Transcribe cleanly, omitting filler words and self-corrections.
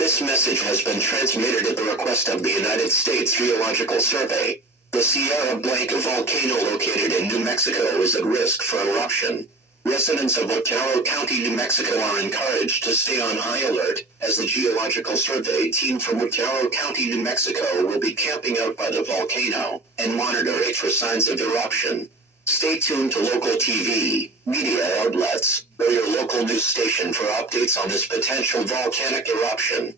This message has been transmitted at the request of the United States Geological Survey. The Sierra Blanca volcano located in New Mexico is at risk for eruption. Residents of Vaquero County, New Mexico are encouraged to stay on high alert, as the Geological Survey team from Vaquero County, New Mexico will be camping out by the volcano and monitor it for signs of eruption. Stay tuned to local TV, media outlets, or your local news station for updates on this potential volcanic eruption.